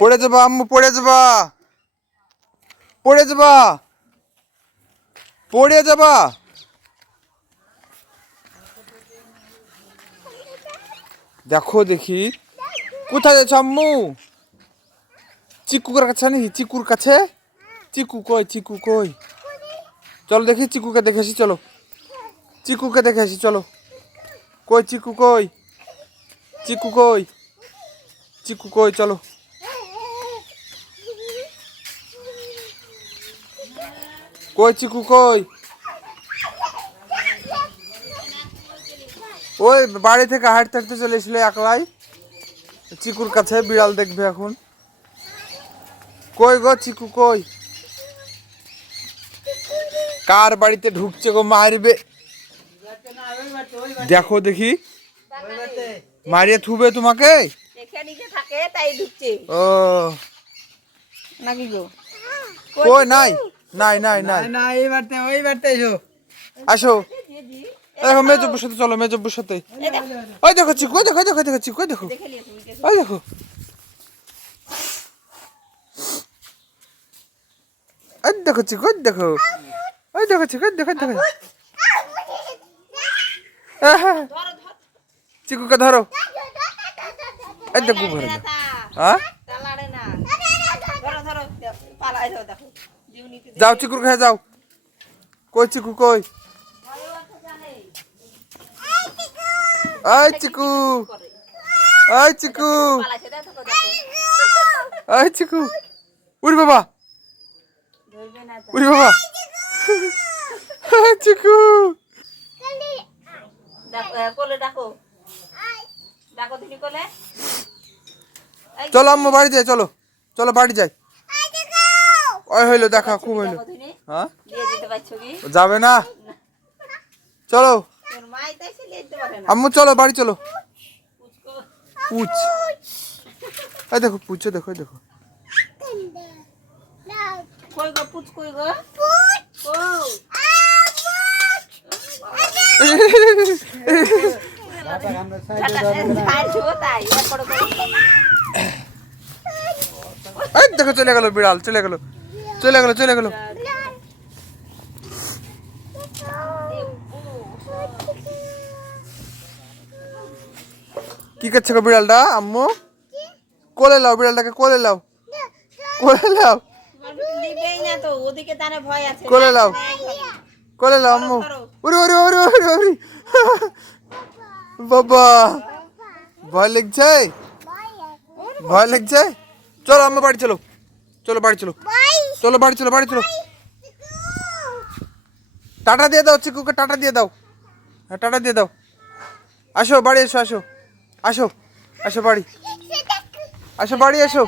পড়ে যাবা, আম্মু, পড়ে যাবা। পড়ে যাবা। পড়ে যাবা। দেখো দেখি, কোথায় যাচ্ছ আম্মু? চিকুর কাছে নাকি চিকুর কাছে? চিকু কই চিকু কই? চলো দেখি, চিকুকে দেখে আসি, চলো। চিকুকে দেখে আসি, চলো। কই, চিকু কই? চিকু কই? চিকু কই, চলো। কই চিকু কই? ওই বাড়ি থেকে হাঁটতে হাঁটতে চলে এসেছিল একলাই। চিকুর কাছে বিড়াল দেখবে এখন। কই গো চিকু কই? কার বাড়িতে ঢুকছে গো মারবে? দেখো দেখি। মারিয়ে থুবে তোমাকে? ও। নাকি গো? কই নাই? নাই নাই নাই। না এই বাড়তে ওই বাড়তে এসো। আসো। দেখো মেজব্বুর সাথে চলো মেজব্বুর সাথে ওই দেখো চিকু দেখো দেখো দেখো চিকু দেখো। ওই দেখো। ওই দেখো চিকু দেখো। ওই দেখো চিকু দেখো দেখো। আহা, ধরো ধরো চিকুকে ধরো। এই দেখো ঘরে হ্যাঁ ধরো ধরো পালাই দেখো। যাও চিকুর কাছে যাও। কই চিকু, কই? এই চিকু। এই চিকু। এই চিকু। উড়ি বাবা। উড়ি বাবা। এই চিকু। কোলে ডাকো চলো আম্মু বাড়ি যাই, চলো। চলো বাড়ি যাই। ওই হইল দেখা খুব হইল। দেখো হ্যাঁ? যাবে না? চলো। আম্মু চলো বাড়ি চলো। পুচ। এই দেখো পুচো দেখো দেখো। দেখো চলে গেল বিড়াল চলে গেল। চলে গেল চলে গেল। কি করছে গো বিড়ালটা, আম্মু? কোলে লাও বিড়ালটাকে, কোলে লাও। কোলে লাও। কোলে লাও। কোলে লাও, আম্মু। উরি উরি উরি উরি উরি বাবা, ভয় লাগছে? ভয় লাগছে? চলো, আম্মু, বাড়ি চলো। চলো, বাড়ি চলো। চলো, বাড়ি চলো বাড়ি চলো। টাটা দিয়ে দাও, চিকুকে টাটা দিয়ে দাও। হ্যাঁ টাটা দিয়ে দাও। আসো, বাড়ি এসো, আসো। আসো আসো, বাড়ি। আসো, বাড়ি এসো।